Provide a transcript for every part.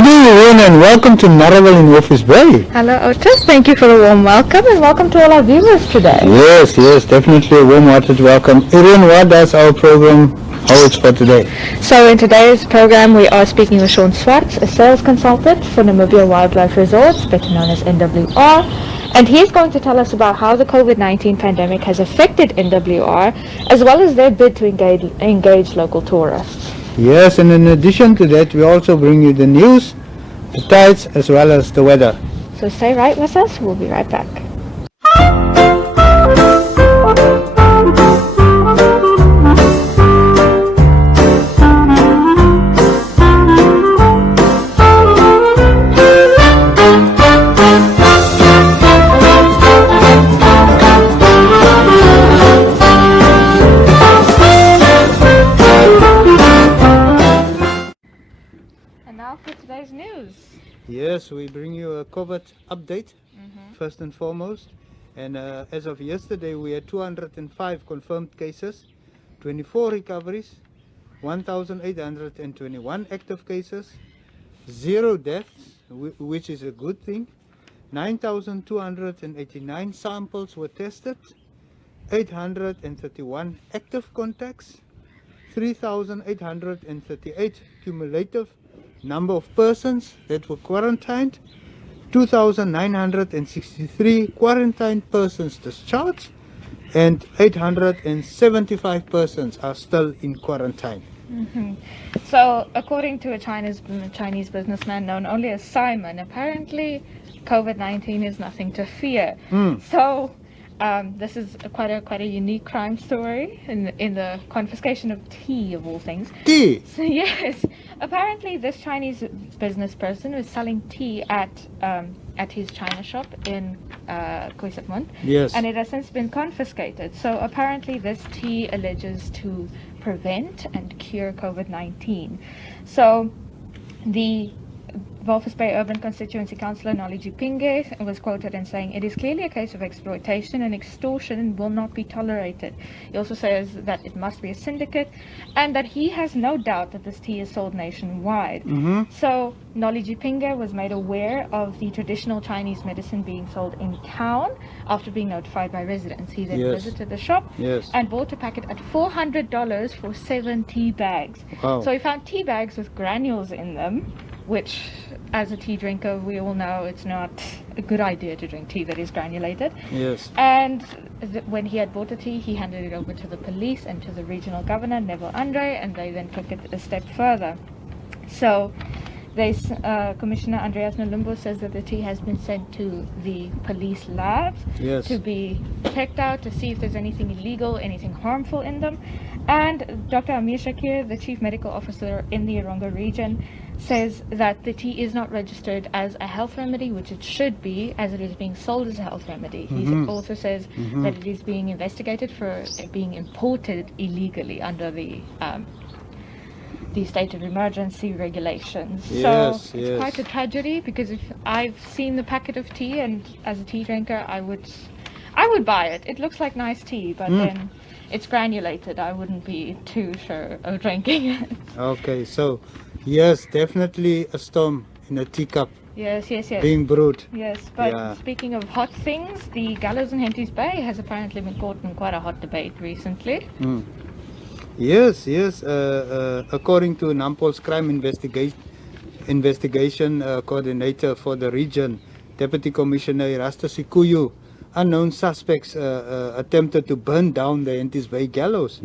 Good evening, Iréne, and welcome to Naraville in Walvis Bay. Hello Otis, thank you for the warm welcome and welcome to all our viewers today. Yes, definitely a warm-hearted welcome. Iréne, what does our program hold for today? So in today's program we are speaking with Shaun Swartz, a sales consultant for Naraville Wildlife Resorts, better known as NWR, and he's going to tell us about how the COVID-19 pandemic has affected NWR as well as their bid to engage local tourists. Yes, and in addition to that, we also bring you the news, the tides, as well as the weather. So stay right with us, we'll be right back. News. Yes, we bring you a COVID update, first and foremost. And as of yesterday, we had 205 confirmed cases, 24 recoveries, 1,821 active cases, 0 deaths, which is a good thing. 9,289 samples were tested, 831 active contacts, 3,838 cumulative number of persons that were quarantined, 2,963 quarantined persons discharged, and 875 persons are still in quarantine. So, according to a Chinese businessman known only as Simon, apparently COVID-19 is nothing to fear. So, this is quite a unique crime story in the confiscation of tea of all things. Tea? So, yes, apparently this Chinese business person was selling tea at his China shop in Khoi Satmund. Yes. And it has since been confiscated. So apparently this tea alleges to prevent and cure COVID-19. So the Walvis Bay Urban Constituency Councillor Noliji Pinge was quoted in saying, "It is clearly a case of exploitation and extortion and will not be tolerated." He also says that it must be a syndicate and that he has no doubt that this tea is sold nationwide. So Noliji Pinge was made aware of the traditional Chinese medicine being sold in town after being notified by residents. He then visited the shop and bought a packet at $400 for 7 tea bags. Wow. So he found tea bags with granules in them, which, as a tea drinker, we all know it's not a good idea to drink tea that is granulated. Yes. And when he had bought the tea, he handed it over to the police and to the regional governor, Neville Andre, and they then took it a step further. So, Commissioner Andreas Nalumbo says that the tea has been sent to the police labs to be checked out to see if there's anything illegal, anything harmful in them. And Dr. Amir Shakir, the Chief Medical Officer in the Erongo region, says that the tea is not registered as a health remedy, which it should be, as it is being sold as a health remedy. He also says that it is being investigated for being imported illegally under the state of emergency regulations. So it's quite a tragedy, because if I've seen the packet of tea, and as a tea drinker I would buy it. It looks like nice tea, but then it's granulated. I wouldn't be too sure of drinking it. Okay, so yes, definitely a storm in a teacup. Yes. Being brewed. Yes, but speaking of hot things, the gallows in Henties Bay has apparently been caught in quite a hot debate recently. Yes. According to Nampol's crime investigation coordinator for the region, Deputy Commissioner Erasta Sikuyu, unknown suspects attempted to burn down the Henties Bay gallows.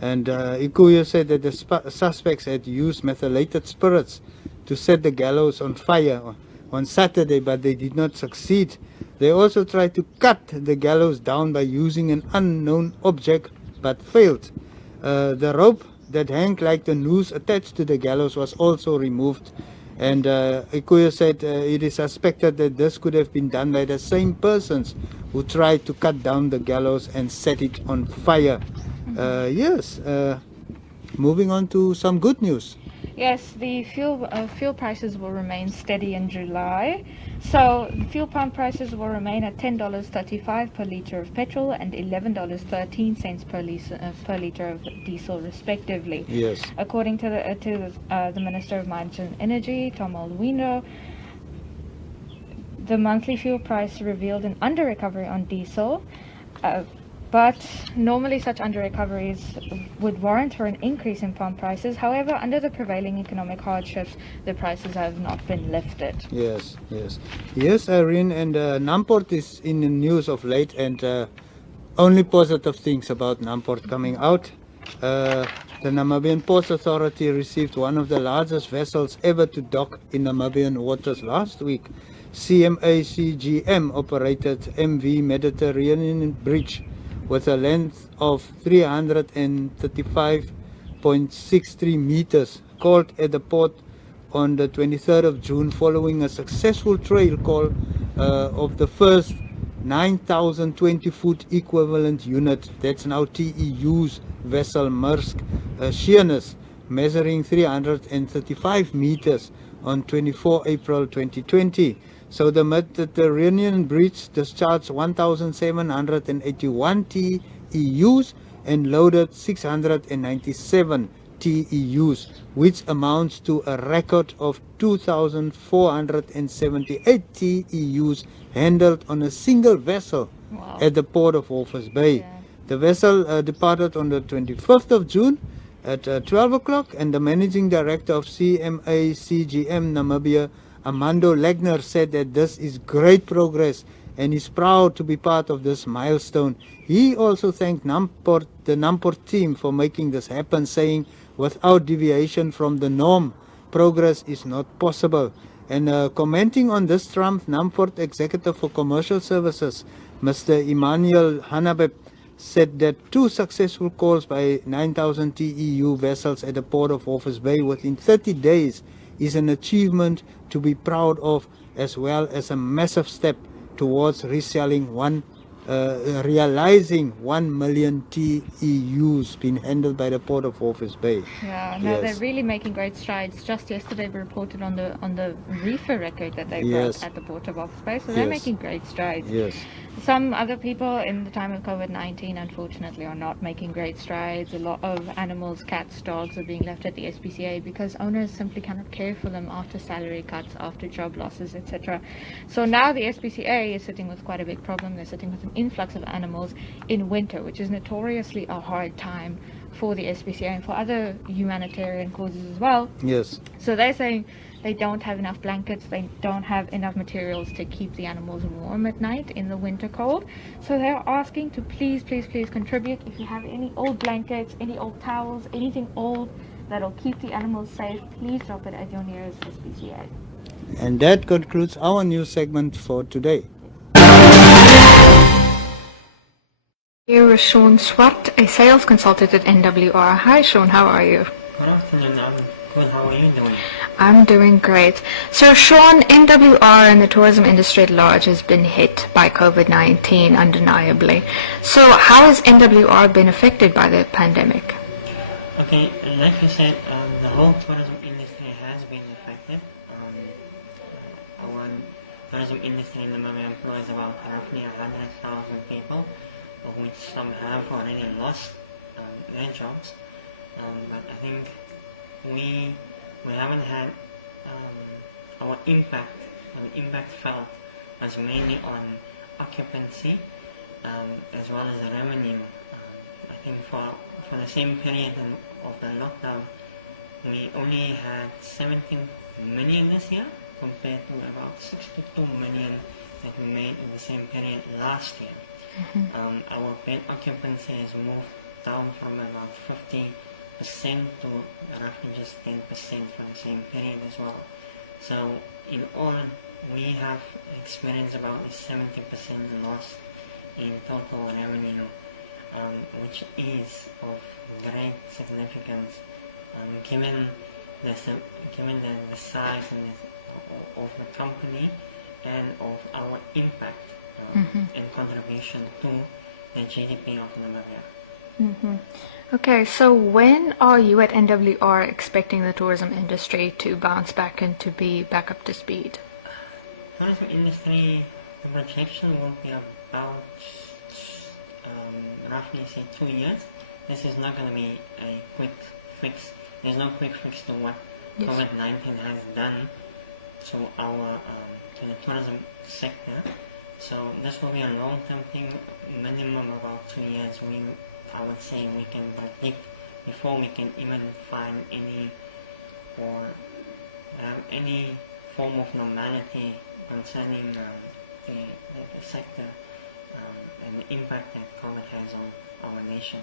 And Ikuyu said that the suspects had used methylated spirits to set the gallows on fire on Saturday, but they did not succeed. They also tried to cut the gallows down by using an unknown object, but failed. The rope that hung like the noose attached to the gallows was also removed. And Ikuyu said it is suspected that this could have been done by the same persons who tried to cut down the gallows and set it on fire. Moving on to some good news. Yes, the fuel prices will remain steady in July. So the fuel pump prices will remain at $10.35 per liter of petrol and $11.13 per liter of diesel, respectively. Yes. According to the Minister of Mines and Energy, Tom Alwino, the monthly fuel price revealed an under recovery on diesel. But normally such under-recoveries would warrant for an increase in pump prices. However, under the prevailing economic hardships, the prices have not been lifted. Yes, yes. Yes, Irene, and Namport is in the news of late, and only positive things about Namport coming out. The Namibian Ports Authority received one of the largest vessels ever to dock in Namibian waters last week. CMA-CGM operated MV Mediterranean Bridge with a length of 335.63 meters, called at the port on the 23rd of June following a successful trail call of the first 9,020 foot equivalent unit, that's now TEU's vessel Maersk Sheerness, measuring 335 meters on 24 April 2020. So the Mediterranean Bridge discharged 1,781 TEUs and loaded 697 TEUs, which amounts to a record of 2,478 TEUs handled on a single vessel. Wow. At the port of Walvis Bay. Yeah. The vessel departed on the 25th of June at 12 o'clock, and the managing director of CMA-CGM Namibia, Armando Legner, said that this is great progress and is proud to be part of this milestone. He also thanked the Namport team for making this happen, saying, without deviation from the norm, progress is not possible. And commenting on this, Trump Namport Executive for Commercial Services, Mr. Emmanuel Hanabeb, said that 2 successful calls by 9,000 TEU vessels at the port of Walvis Bay within 30 days is an achievement to be proud of, as well as a massive step towards realizing 1 million TEUs being handled by the port of Walvis Bay. Yeah, no, Yes. they're really making great strides. Just yesterday, we reported on the reefer record that they Yes. broke at the port of Walvis Bay. So they're Yes. making great strides. Yes. Some other people in the time of COVID-19, unfortunately, are not making great strides. A lot of animals, cats, dogs, are being left at the SPCA because owners simply cannot care for them after salary cuts, after job losses, etc. So now the SPCA is sitting with quite a big problem. They're sitting with an influx of animals in winter, which is notoriously a hard time for the SPCA and for other humanitarian causes as well. Yes. So they're saying they don't have enough blankets, they don't have enough materials to keep the animals warm at night in the winter cold. So they're asking to please contribute. If you have any old blankets, any old towels, anything old that'll keep the animals safe, please drop it at your nearest SPCA. And that concludes our news segment for today. Here is Shaun Swartz, a sales consultant at NWR. Hi Shaun, how are you? Good afternoon, I'm good. How are you doing? I'm doing great. So Shaun, NWR and the tourism industry at large has been hit by COVID-19 undeniably. So how has NWR been affected by the pandemic? Okay, like you said, the whole tourism industry has been affected. Our tourism industry in Namibia employs about roughly 100,000 people, of which some have already lost their jobs. But I think we haven't had our impact felt was mainly on occupancy as well as the revenue. I think for the same period of the lockdown, we only had 17 million this year compared to about 62 million that we made in the same period last year. Our bed occupancy has moved down from about 50% to roughly just 10% for the same period as well. So in all, we have experienced about a 70% loss in total revenue, which is of great significance given the size of the company and of our impact and contribution to the GDP of Namibia. Okay, so when are you at NWR expecting the tourism industry to bounce back and to be back up to speed? Tourism industry, the projection will be about roughly say 2 years. This is not going to be a quick fix. There's no quick fix to what Yes. COVID-19 has done to our to the tourism sector. So this will be a long-term thing, minimum about 2 years. I would say we can predict before we can even find any or have any form of normality concerning the sector and the impact that COVID has on our nation.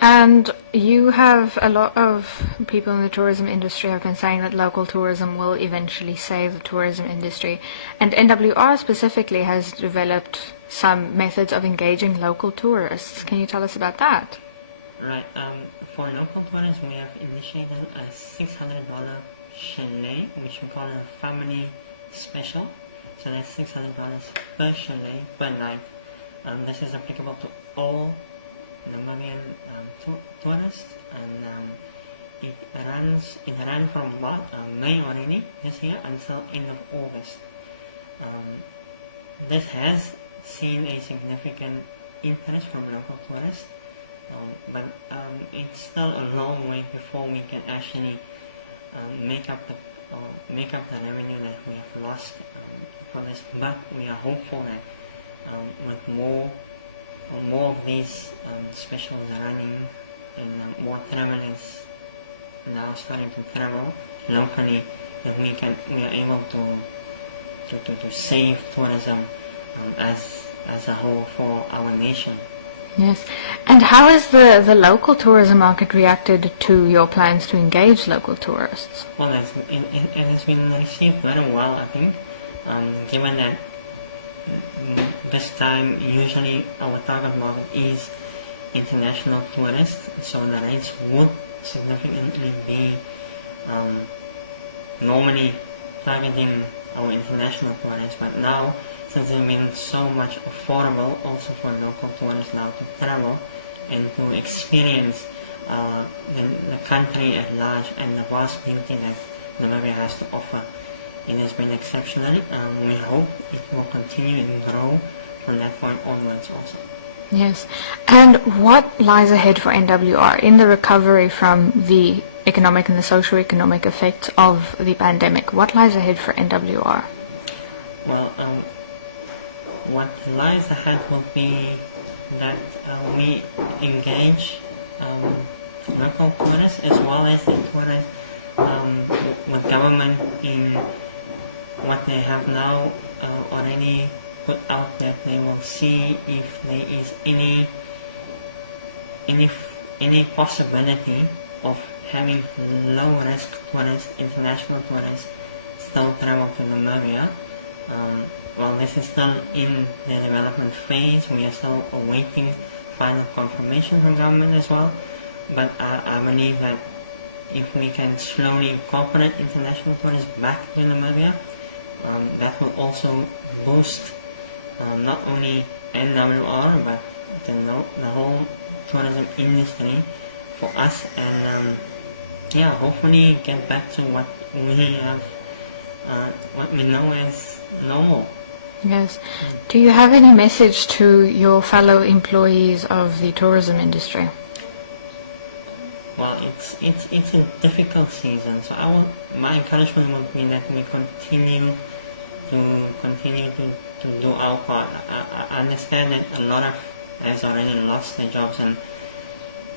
And you have a lot of people in the tourism industry have been saying that local tourism will eventually save the tourism industry. And NWR specifically has developed some methods of engaging local tourists. Can you tell us about that? Right. For local tourists, we have initiated a $600 chalet, which we call a family special. So that's $600 per chalet per night. This is applicable to all Namibian tourists, and it ran from about May already this year until end of August. This has seen a significant interest from local tourists, but it's still a long way before we can actually make up the revenue that we have lost for this. But we are hopeful that with more of these specials running, and more travelers now starting to travel locally, that we are able to save tourism as a whole for our nation. Yes. And how has the local tourism market reacted to your plans to engage local tourists? Well, it has been received very well, I think, given that this time usually our target market is international tourists, so the rates would significantly be normally targeting our international tourists, but now since it's been so much affordable also for local tourists now to travel and to experience the country at large and the vast beauty that Namibia has to offer. It has been exceptional, and we hope it will continue and grow from that point onwards also. Yes. And what lies ahead for NWR in the recovery from the economic and the socio-economic effects of the pandemic? What lies ahead for NWR? Well, what lies ahead will be that we engage local tourists as well as the tourists with government in what they have now already put out, that they will see if there is any possibility of having low risk tourists, international tourists, still travel to Namibia. Well, this is still in the development phase. We are still awaiting final confirmation from government as well. But I believe that if we can slowly incorporate international tourists back to Namibia, that will also boost not only NWR but the whole tourism industry for us, and hopefully get back to what we know as normal. Yes. Do you have any message to your fellow employees of the tourism industry? Well, it's a difficult season, so my encouragement would be that we continue to do our part. I understand that a lot of has already lost their jobs, and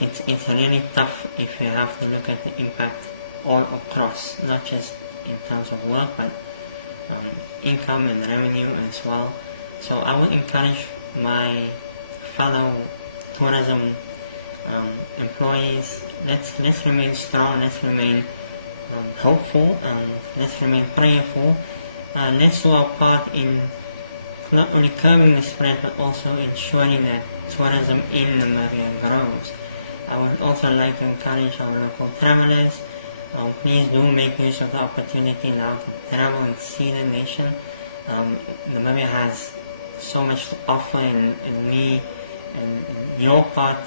it's really tough if you have to look at the impact all across, not just in terms of work, but income and revenue as well. So I would encourage my fellow tourism employees, let's remain strong, let's remain hopeful, let's remain prayerful, let's do our part in not only curbing the spread but also ensuring that tourism in Namibia grows. I would also like to encourage our local travelers, please do make use of the opportunity now to travel and see the nation. Namibia has so much to offer, and we and your part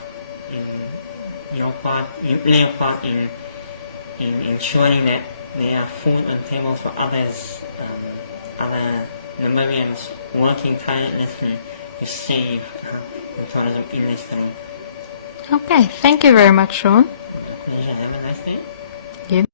you play your part in ensuring that there are food on tables for others, other Namibians working tirelessly to save the tourism industry. Okay, thank you very much, Shaun. Pleasure. Have a nice day. Yeah.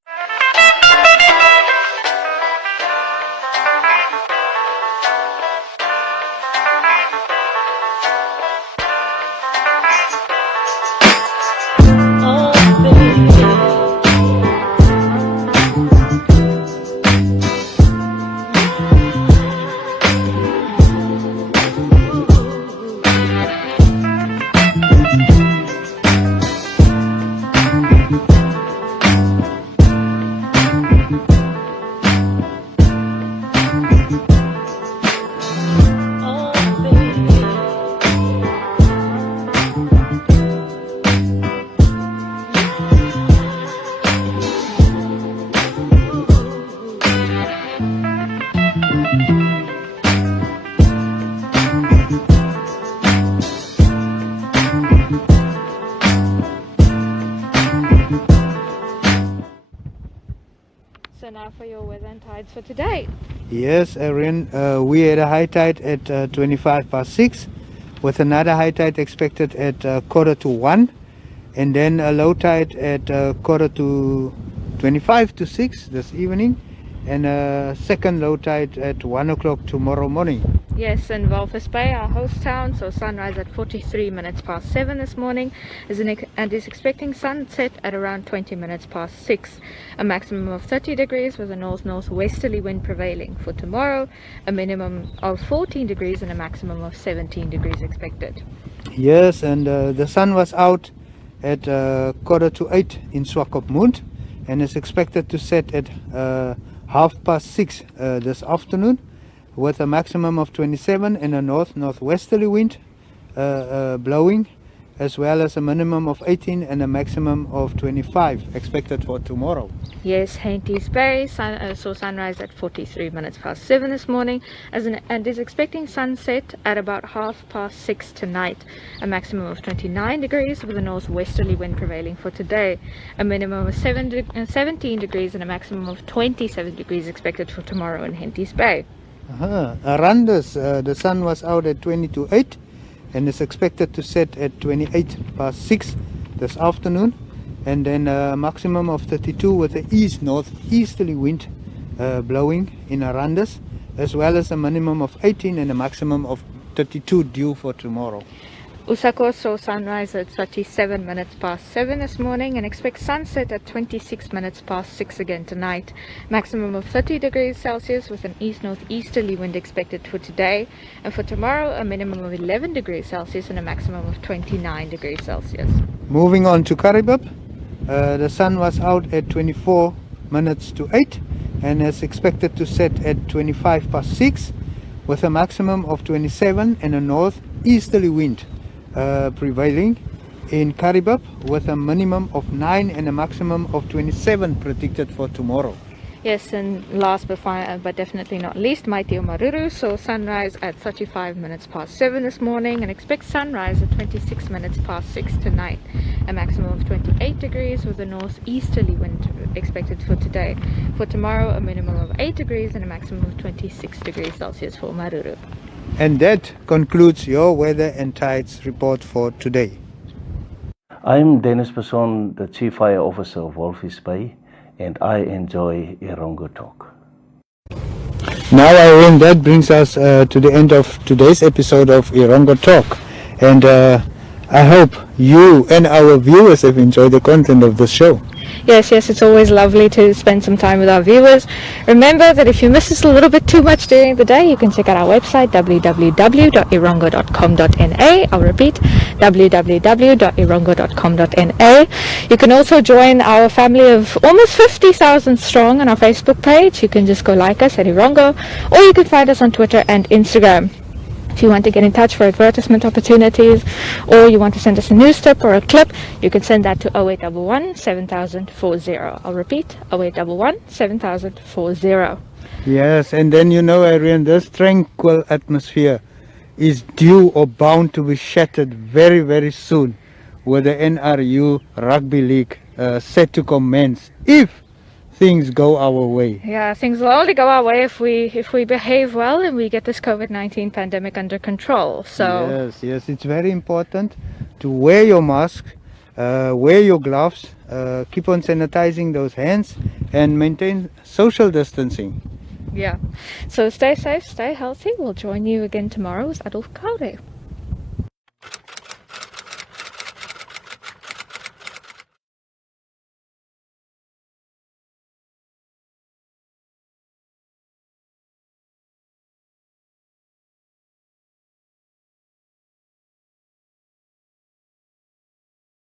So now for your weather and tides for today. Yes, Erin, we had a high tide at 25 past 6, with another high tide expected at 1:45, and then a low tide at 1:25 to 6 this evening, and a second low tide at 1 o'clock tomorrow morning. Yes, in Walvis Bay, our host town, so sunrise at 43 minutes past 7 this morning, and is expecting sunset at around 20 minutes past 6. A maximum of 30 degrees with a north-northwesterly wind prevailing. For tomorrow, a minimum of 14 degrees and a maximum of 17 degrees expected. Yes, and the sun was out at 7:45 in Swakopmund, and is expected to set at 6:30 this afternoon, with a maximum of 27 and a north-northwesterly wind blowing, as well as a minimum of 18 and a maximum of 25 expected for tomorrow. Yes, Henties Bay saw sunrise at 43 minutes past 7 this morning, and is expecting sunset at about 6:30 tonight. A maximum of 29 degrees with a northwesterly wind prevailing for today. A minimum of 17 degrees and a maximum of 27 degrees expected for tomorrow in Henties Bay. Arandus, the sun was out at 20:08 and is expected to set at 28 past 6 this afternoon, and then a maximum of 32 with a northeasterly wind blowing in Arandus, as well as a minimum of 18 and a maximum of 32 due for tomorrow. Usako saw sunrise at 37 minutes past 7 this morning and expects sunset at 26 minutes past 6 again tonight. Maximum of 30 degrees Celsius with an east-northeasterly wind expected for today, and for tomorrow a minimum of 11 degrees Celsius and a maximum of 29 degrees Celsius. Moving on to Karibab, the sun was out at 24 minutes to 8 and is expected to set at 25 past 6 with a maximum of 27 and a northeasterly wind prevailing in Karibab, with a minimum of 9 and a maximum of 27 predicted for tomorrow. Yes, and last but definitely not least, Mighty Omaruru saw sunrise at 35 minutes past 7 this morning and expects sunrise at 26 minutes past 6 tonight. A maximum of 28 degrees with a northeasterly wind expected for today. For tomorrow, a minimum of 8 degrees and a maximum of 26 degrees Celsius for Omaruru. And that concludes your weather and tides report for today. I'm Dennis Person, the Chief Fire Officer of Walvis Bay, and I enjoy Erongo Talk. Now, Irene, that brings us to the end of today's episode of Erongo Talk. And I hope you and our viewers have enjoyed the content of the show. Yes, it's always lovely to spend some time with our viewers. Remember that if you miss us a little bit too much during the day, you can check out our website, www.erongo.com.na. I'll repeat, www.erongo.com.na. You can also join our family of almost 50,000 strong on our Facebook page. You can just go like us at Erongo, or you can find us on Twitter and Instagram. If you want to get in touch for advertisement opportunities, or you want to send us a news tip or a clip, you can send that to 0811 7040. I'll repeat, 0811 7040. Yes, and then Irene, this tranquil atmosphere is due or bound to be shattered very, very soon, with the NRU Rugby League set to commence if things go our way. Yeah, things will only go our way if we behave well and we get this COVID-19 pandemic under control. So Yes, it's very important to wear your mask, wear your gloves, keep on sanitizing those hands, and maintain social distancing. yeah. So stay safe, stay healthy. We'll join you again tomorrow with Adolf Kaude.